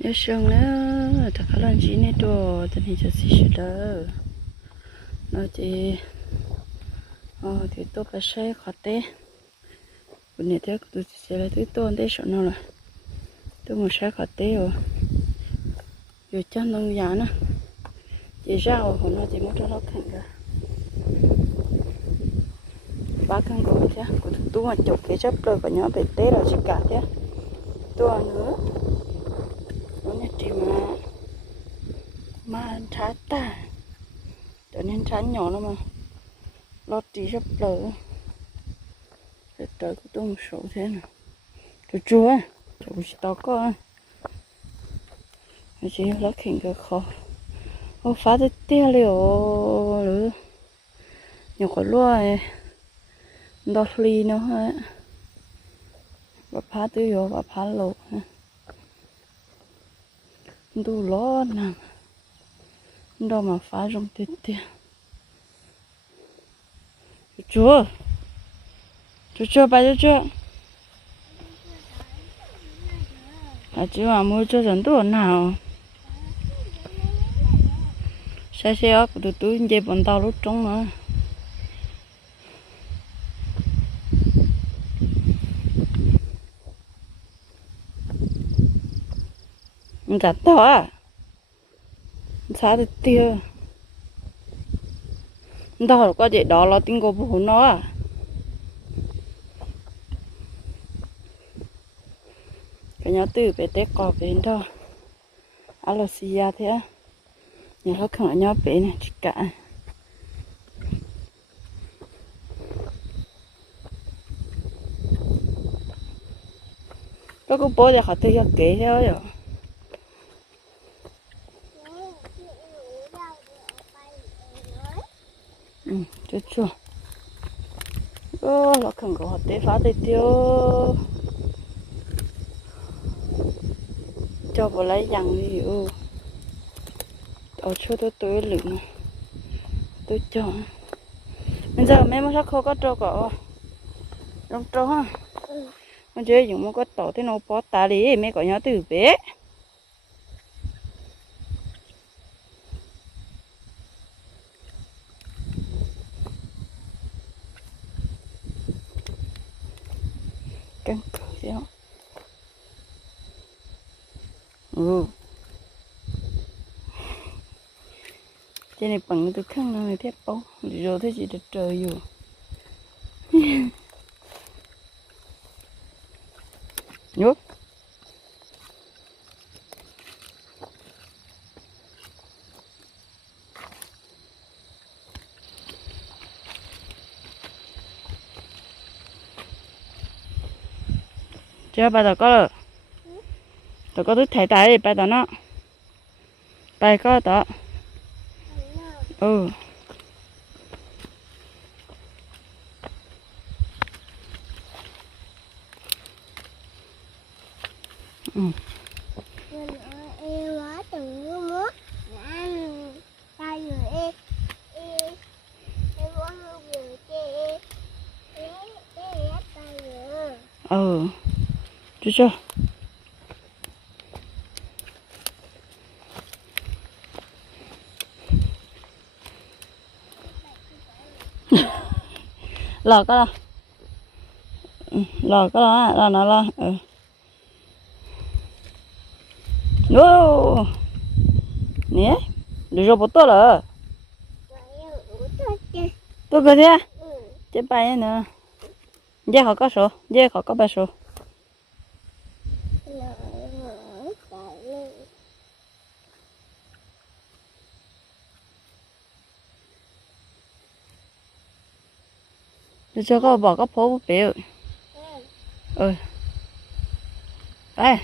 nhớ sương nữa thật là gì nè đồ tình hình cho xí xí đó nó thì ờ thì tôi phải xe khó té bữa nay thế tôi sẽ lấy thứ tôi để sợ nó rồi tôi muốn xe khó té rồi rồi chân đông giá nữa chỉ sau hôm nay chỉ muốn cho nó thành ra, ba căn rồi chứ của tôi mà chụp cái chấp rồi và nhỏ bị té là chỉ cả chứ tôi nữa mà mà trái ta cho nên trái nhỏ lắm mà. Lót tí sắp lỡ. Để tới cái tung số thế nào. Chú chúa chú chỉ tao có nó chỉ lót hình cái khó. Ô, phá tới tia liều. Nữa nhiều có lúa đo ly nó hết bà phá tới rồi bà phá lộ ha đu lo nè đâu mà phá rong tết tết chúa chúa chúa bà chúa chúa à chú à mua cho dẫn đồ nào xe xe ốc tụi tôi dây bọn tao lúc trống nữa giả to à? Sao được tiêu đó có gì đó là tiếng của bố nó à? Cái nhỏ từ về tết cò về đó. Alo xì thế á. Nhà nó không ở nhỏ bé này chỉ cả. Có cô bố để họ tự cái kế theo rồi ừ chưa ô nó không có hot để phá tế tiêu cho vào lấy dặn đi ô ở chỗ tôi tôi lựng tôi chọn, bây giờ mấy mất khô có trâu cỏ trong trâu ha mình chơi dùng một cái tổ thế nó bỏ ta đi mấy có nhỏ từ bé căng cỡ ừ. Trên này bằng từ khăn này thép bóng. Rồi thế chị được trời dù chưa, bà tao có rồi tao có thứ thầy tài bà tao nó bà có tao ừ. Ừ. Ừ chưa? Chưa lò có ừ, lò có lo lò nó lo ừ. No nè được rồi bố rồi tôi cơ thế chế bài nữa. Dê họ có số dê họ có ba số Để cho con bỏ cái phố biểu ừ đây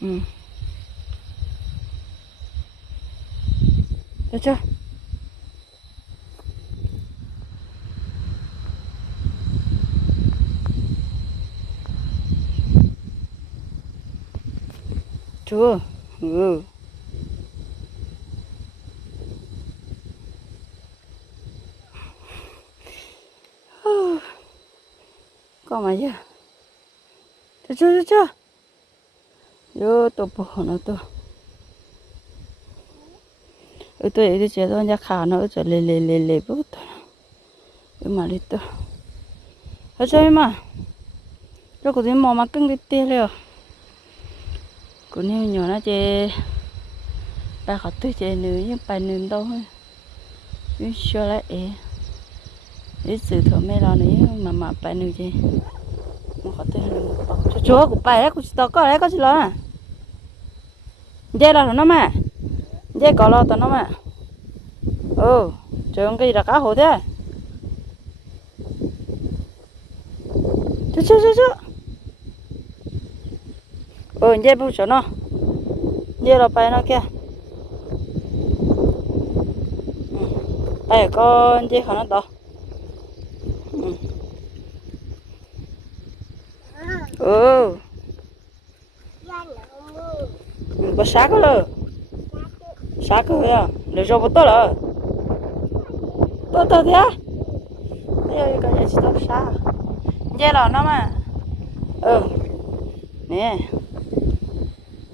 ừ được chưa chưa. Ừ. Có mà chưa chưa chưa chưa. Yo tôi bỏ nó tôi. Ừ tôi đi chơi tôi nhà khả nó chơi lề lề lề lề bút tôi ừ mà đi tôi. Ở chỗ mà. Rồi có gì mò mà cưng đi tiền rồi cô nhiều nhỏ nó chê. Bà khó tư chê nữ, nhưng bà nữ đâu hơn nhưng cho lại ế. Ít sự thổ mê lo nữa mà mà bà nữ chê. Mà khó tôi nữ cho chúa của bà ấy cũng chỉ tao có đấy, có chỉ lo à? Dê là nó mà. Dê có lo tao nó mà. Ừ trời cái gì là cá hồ thế? Chú chú chú chú. Ừ, ờ dê bút cho nó. Dê là bay nó kia. Ừ. Ai có dê khó nó đó ừ. ừ. Ừ. Có xác rồi xác rồi à? Để cho bút rồi tốt tốt thế bây giờ cái gì tốt xác. Dê là nó mà. Ừ. Nè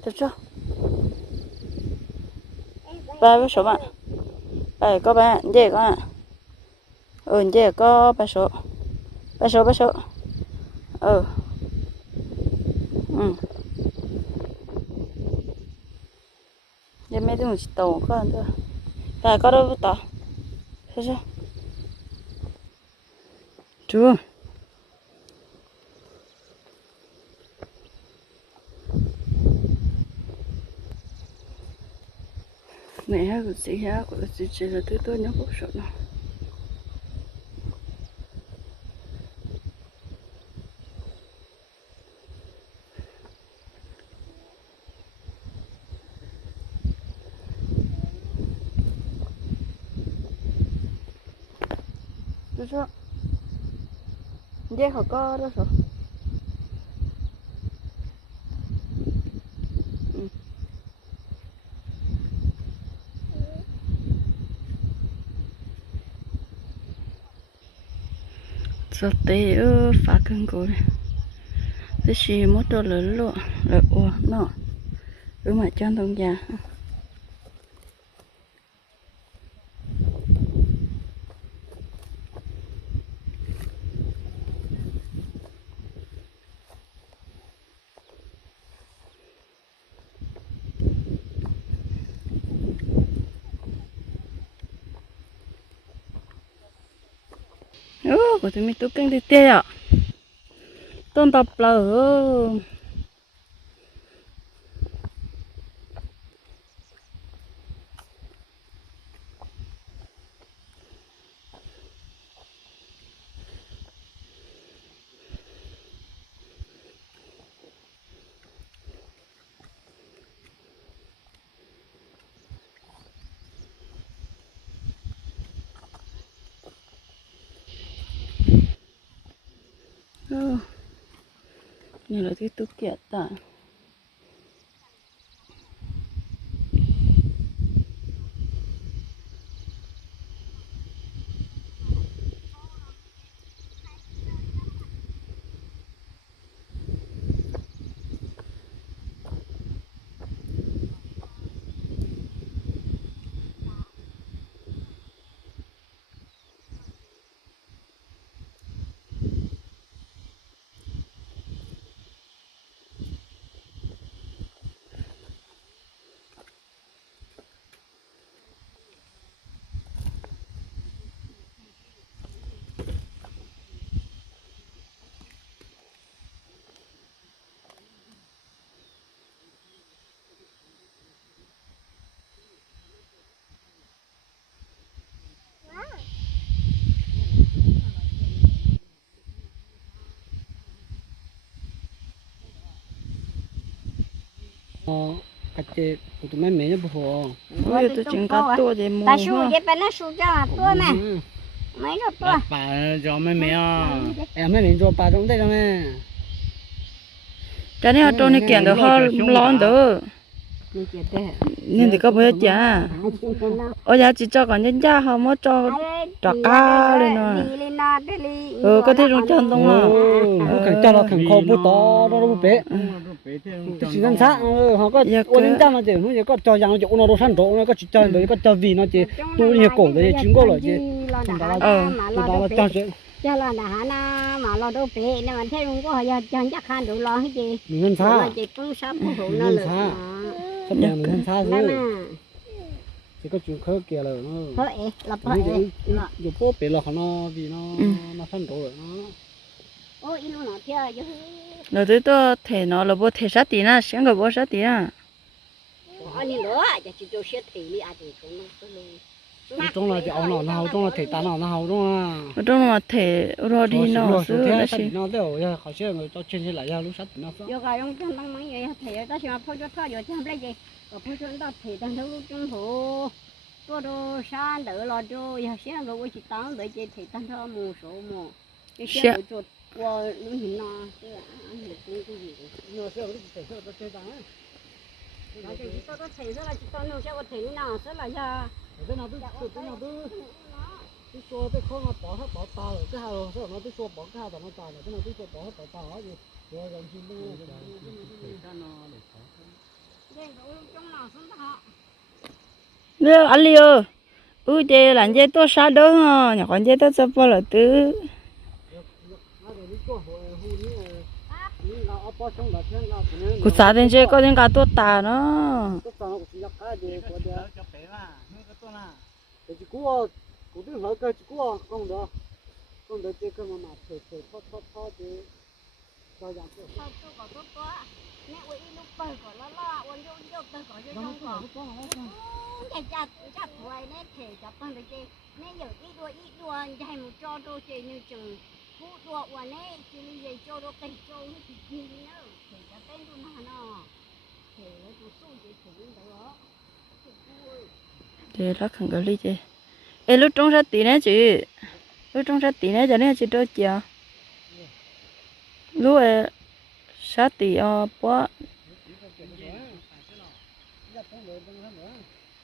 tiếp cho ba với số bạn. Ba có ba dễ có ạ. Ừ dễ có ba số. Ba số ba số. Ừ. Ừ. Dê mấy đứa chỉ tàu có ăn thôi. Ba có đâu tàu thế sao chú mẹ ha của chị ha chỉ là thứ tôi nhớ bộ sợ nào Được chưa? Dê họ có đó rồi. Giờ tế ở phá cân cố này thế chỉ một đồ lớn lộ là ô nó ở mà chân thông già ô của tụi mình tụi cưng đi tê ạ tôn tập lờ ô như là cái tụi kiệt ta cái chế tụi mày mẹ nó bùa bây giờ tụi chúng ta tua để mua ta su chế bên nó su cho là tua mà mấy nó tua bà cho mày mẹ em mày mình cho bà trong đây rồi mẹ cho nên trong này kiện được hơn lon được nên thì có bây giờ chả ôi giờ chỉ cho còn nhân gia họ mới cho cho cá lên rồi ừ có thể trong chân đúng không cần cho nó cần khô bút to đó nó bút bé chỉ dân xã họ có ôn đến trăm là chỉ nó chỉ có cho rằng chỗ nó đồ sẵn chỗ nó có chỉ cho bởi có cho vì nó chỉ tu như cổ đấy chứng có rồi chứ. Ờ, từ đó là cho chuyện. Cho là đã na mà lo đâu bé nên mà thấy không có giờ cho chắc khăn đủ lo hết gì mình dân là xã chỉ cũng sắp phụ nó Dân được xã. sắp nhà mình dân xã rồi. chỉ có chuyện khơi kia rồi nó thôi là dụ dù bố bé là nó vì nó Ừ. nó sẵn chỗ rồi nó chứ rồi tới tôi thể nó là bố thể sát tí na sáng cái bố sát tí cho nó luôn trong là cái áo nào trong là thể tá nào nào trong là ở trong mà thể rồi đi nó là thế gì nó đều giờ họ sẽ người cho trên lại ra lúc sắt nó giờ cái ông trong đang mấy người thì ta xem phơi cho phơi giờ xem lấy gì? Có phơi cho nó thì đang đâu trong hồ tôi đồ san đỡ lo cho giờ xem rồi chỉ tao đợi chỉ thì đang thơ mù số mù. Cái xem cho qua nó hình nó cái anh được cái gì nó sẽ ở cái thể nó chơi tăng ấy đó thì tôi có thể rất là chỉ tao nó sẽ có thể nào rất là ra thế nào tôi thế nào tôi tôi xua tôi không bỏ hết bỏ tao rồi cái hào rồi nó tôi xua bỏ cái hào nó tao rồi cái nào tôi xua bỏ hết bỏ tao rồi rồi rồi xin tôi cái nó để đây cũng trong nào xuống đó nè anh liêu ừ chị làm gì tôi sát đó ha nhà con gì tôi sắp vào là tứ nó để đi qua hồi hồi ní ní nó đến chơi cái tốt tà nó cái tao cũng chỉ cái gì của để chỉ cái chỉ chỉ cái thoát thì cho chứ nè Nè giờ Phụ nè đô cây cho Nó thì chi nữa Thể chặt tên tôi nào nó Thể nó tôi xuống chị thử đó thì nó không có lý gì ê lúc trong sát tí nữa chị lúc trong sát tí nữa cho nên chị đôi chiều lúc ấy sát tí ờ bố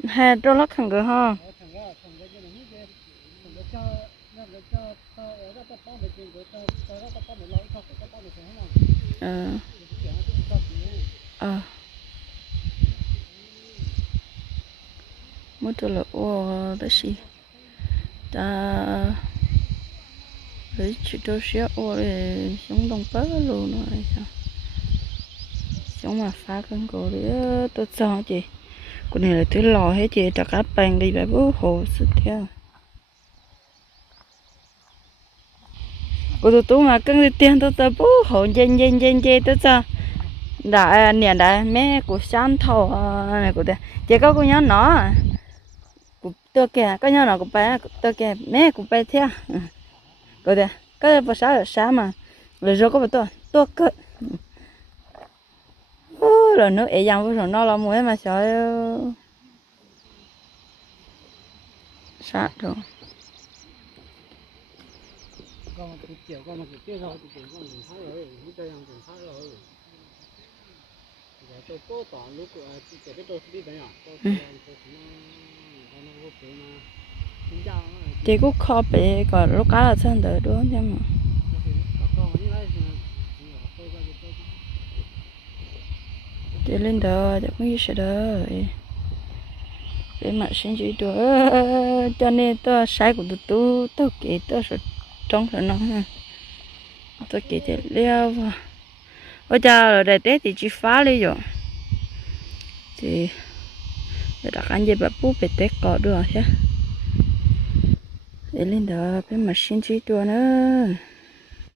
hè cho nó không có ha ờ. Ờ. Muốn là, ô đó gì ta lấy chỉ cho xíu ô, để sống đông bớt luôn nó này sao? Sống mà phá cân cổ để ờ, tôi sao chị. Con này là thứ lò hết chị, ta cá bàn đi bài bố hồ sức theo. Cô tôi tú mà cân đi tiền tôi tớ bố hồ dên dên dên dên tôi cho. Đã à, niệm đã mẹ của sáng thầu này của tôi chỉ có cô nhớ nó của tôi kìa có nhớ nó của bé tôi kìa mẹ của bé theo của tôi cái bữa sáng là sáng mà. Rồi rồi có bữa tôi tôi cơ Ôi, rồi nước ấy dòng với nó là muối mà sợ sát rồi con mà cái chiều con mà cái kia rồi thì kiểu con mình thấy rồi những cái đang mình thấy rồi. Giờ tôi cố tỏ lúc cái chỉ cái tôi đi đấy à? Tôi tôi tôi nó nó có cái mà xin chào chị cũng khó bị, còn lúc cá là chân đỡ đúng không? Mà chị lên đó chắc cũng sẽ đỡ để mà sinh chỉ đỡ cho nên tôi sai của tôi tôi tôi kể tôi sẽ trong rồi nó ha. Tôi kể thì leo vào. Ôi cha rồi để tết thì chỉ phá đi rồi. Thì để đặt anh về bà bố về tết cọ được chứ để lên đó, cái machine xin chỉ tua nữa